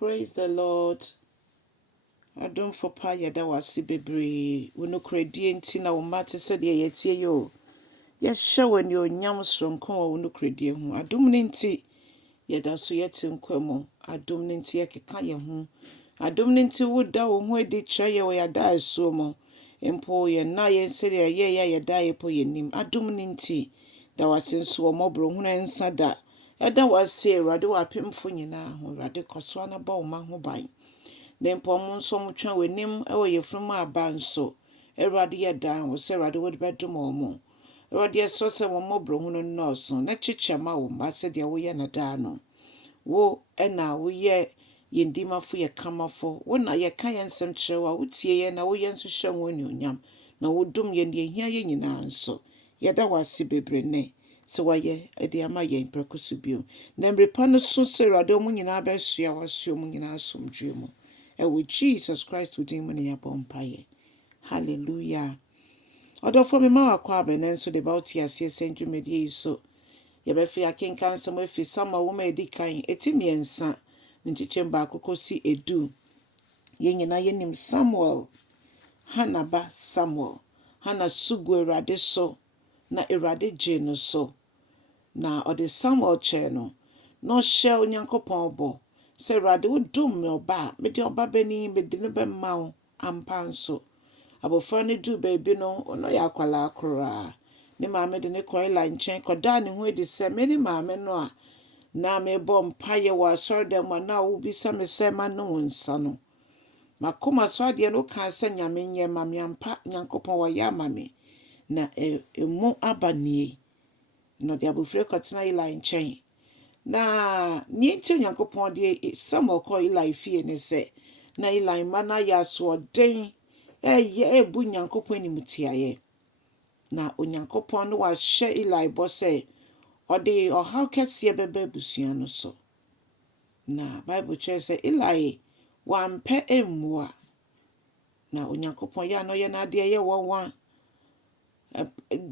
Praise the Lord. Adom for pa yada wasi bebre. Wono kredi enti na wo mate se de yetie yo. Ye hye wani onyam sronko wa wono kredi hu. Adom ne nti yada so yete nkwamo. Adom ne nti yekeka ye hu. Adom ne nti woda wo hu edi kye ye wo yada eso mo. Empo ye na ye se de ye ya yada ye po yenim. Adom ne nti da wase nso wo mobro hu na nsa da. Eda wase Awurade wa pemfo nyina ho. Awurade koso na ba wo ma ho ban. Nempo mo nso mo twa w'anim e wo yefrum aba nso. Awurade ye dan wo se Awurade wo de bedom mo. Awurade so se mo mobro hu no nọọso na chichema wo ma se de wo ye na da no. Wo na wo ye yendimafo ye kamafo. Wo na ye kan ye nsem kyerɛwa wo tie ye na wo ye nso hye wo ni onyam. Na wo dum ye ne hia ye nyina nso. Ye da wase bebre ne. Se waye ede ama ye imprekosu bio. Na mrepa no so se Awurade mo nyina ba sua wasua mo nyina asomdwe mu. With Jesus Christ within when you bompaye. Hallelujah. Odo for me ma akwa benenso de bout ya se senju medie so. Ye be fi akenkan some efi sama wo ma edi kan etimiensa nchiche ba akokosi edu. Ye nyina ye nim Samuel. Hanaba Samuel. Hana sugu Awurade so na Awurade je no so. Na ode Samuel che no. No hye onyankopon bo. Se Awurade wo dum me oba me de oba bani me de no be ma wo ampa nso abofra ne du baabi no ono ya kwala akora ne maame de ne koila nchen koda ne ho edi se me ne maame no a na me bom paye wa sordem na wo bi se me se ma no nsa no makoma so ade no kan se nyame nye ma me ampa nyankopon wa ya ma me na emu abanie no de abofra kotena ila nchen. Na niente nyankopon de Samuel ko Eli fie ne se na Eli mana ya so den ebu nyankopon ni mutiaye na onyankopon no wa hye Eli bo se ode ohaw kese bebe busua no so na Bible church say Eli wa mpe emua na onyankopon ya no ye na de ye wonwa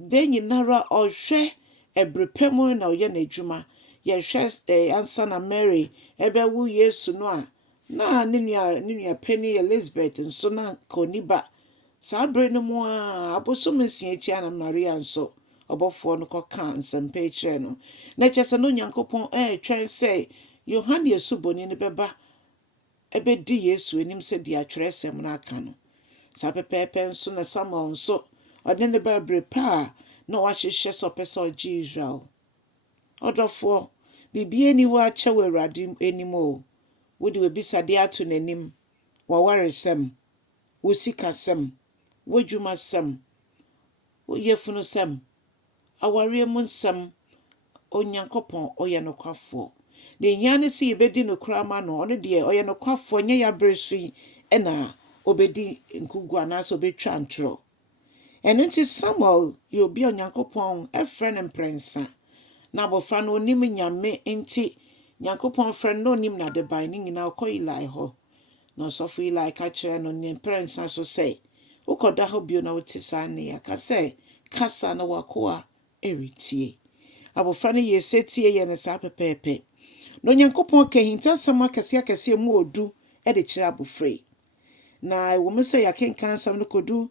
den nyinara ohwe ebrepemu na oye na adwuma ye hwe ansa na Mary ebe wu Yesu no a na ne nua pani Elizabeth nso na koniba sabre no mu a abosom nsia chia na Maria nso obofo no koka nsempa kire no na chese no nyankopon twen say Yohane Asuboni ne beba ebe di Yesu enim se di atweresem na aka no sa pepepe nso na Samuel nso ode ne ba brepa na wa hyehyɛ so pese Israel odofo bibie ni wa kyewe Awurade enimo wo de obisade ato nanim wa waresem wo sikasem wo dwumasem wo yefunu sem aware mu nsem onyankopon oye nokwafo na nyane se yebedi nokrama no ono de oye nokwafo nye ya bresu ena obedi nkugwa na so betwa ntro eno nti Samuel ye obi onyankopon efre mprensa na abofra no onim nyame nti nyankopon frɛ no onim na de ban ni nyina akɔ Eli ho na sɔfo Eli ka kyerɛ no ne prensa so sɛ ukoda ho bio na wote sa ne ya ka sɛ kasa na wakoa eritie abofra no ye setie ye ne sa pepepe no nyankopon ka hinta sama kase mu odu e de kyerɛ abofra na wo me sɛ yakenkan sam no kodu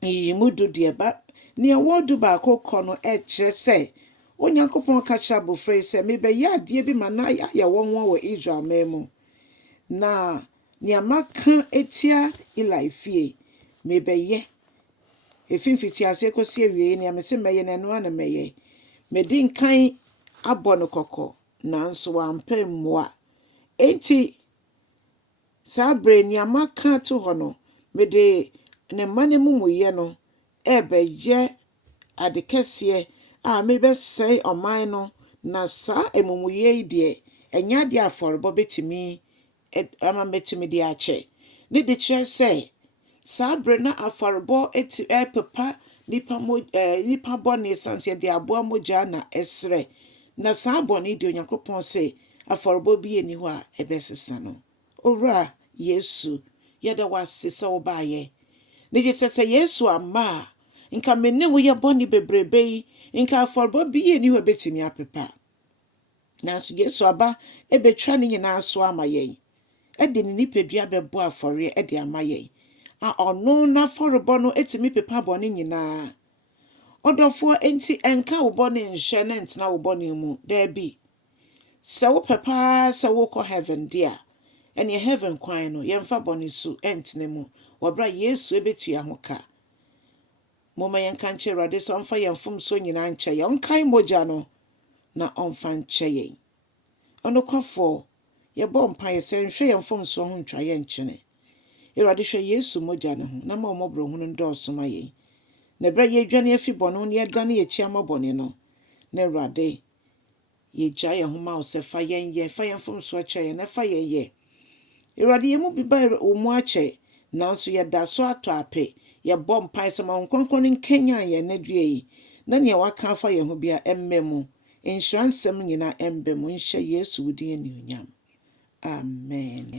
yimudu de ba ne wodu ba akokɔ no e kyerɛ sɛ onyankopon ka kyerɛ abofra sɛ mebe ya ade bi ma na ya wonwo wɔ Israel memu na niamaka etia Eli fie mebe ye efimfiti ase kosi awie ne amese meye na no ana meye medin kan abɔ no kokɔ nanso wampa mmoa enti sabre niamaka to hɔ no mede ne mane mumuye no ebeye adekese a mebe sei oman no na sa emumuye de enya de aforbo betimi ama betimi de ache ne de kire sei sabre na aforbo pepa nipa bone sanse de aboa moja na esre na sa bone de onyankopon sei aforbo bi eni ho a ebesesa no owura Yesu yeda wasesa obaye ne je sese Yesu ama nka menne wo ye bone bebrebe yi nka aforbo bi eni ho betimi apepa nanso Yesu aba ebetwa ne nyinaa so ama yɛn ɛde ne nipadua bɛbɔ afɔre ɛde ama yɛn a ɔno n'afɔrebɔ no etimi pepa bɔne nyinaa ɔdɔfoɔ enti ɛnka wo bɔne nhyɛ na ntena wo bɔne mu daabi sɛ wo pɛpaa sɛ wokɔ heaven dia ɛne heaven kwan no yɛmfa bɔne so ɛntene mu wɔbra Yesu ebetua ho ka moma yɛnka nkyɛ Awurade sɛ ɔmfa yɛn mfomso nyinaa nkyɛ yɛn ɔnkae mogya no na ɔmfa nkyɛ yɛn ɔnokwafo yɛbɔ mpaeɛ sɛ nhwɛ yɛn mfomso ho ntwa yɛn nkyene Awurade hwɛ Yesu mogya ne ho na ma ɔmɔbrɔ hu no dɔɔso ma yɛn na bra yɛdwane afi bɔne ho ne yɛdane yɛkyia ma bɔne no na Awurade yɛgya yɛn ho ma wo sɛ fa yɛn mfomso kyɛ yɛn na fa yɛn yɛ Awurade yɛn mu bi ba wo mu akyɛ nanso yɛda so atɔ apɛ yɛbɔ mpaeɛ sɛ ma wo nkronkron ne nkanya yɛn na dua yi na nea waka afa yɛn ho bia ɛmmɛ mu nhyira nsɛm nyinaa ɛmbɛ mu nhyɛ Yesu wo din anuonyam amen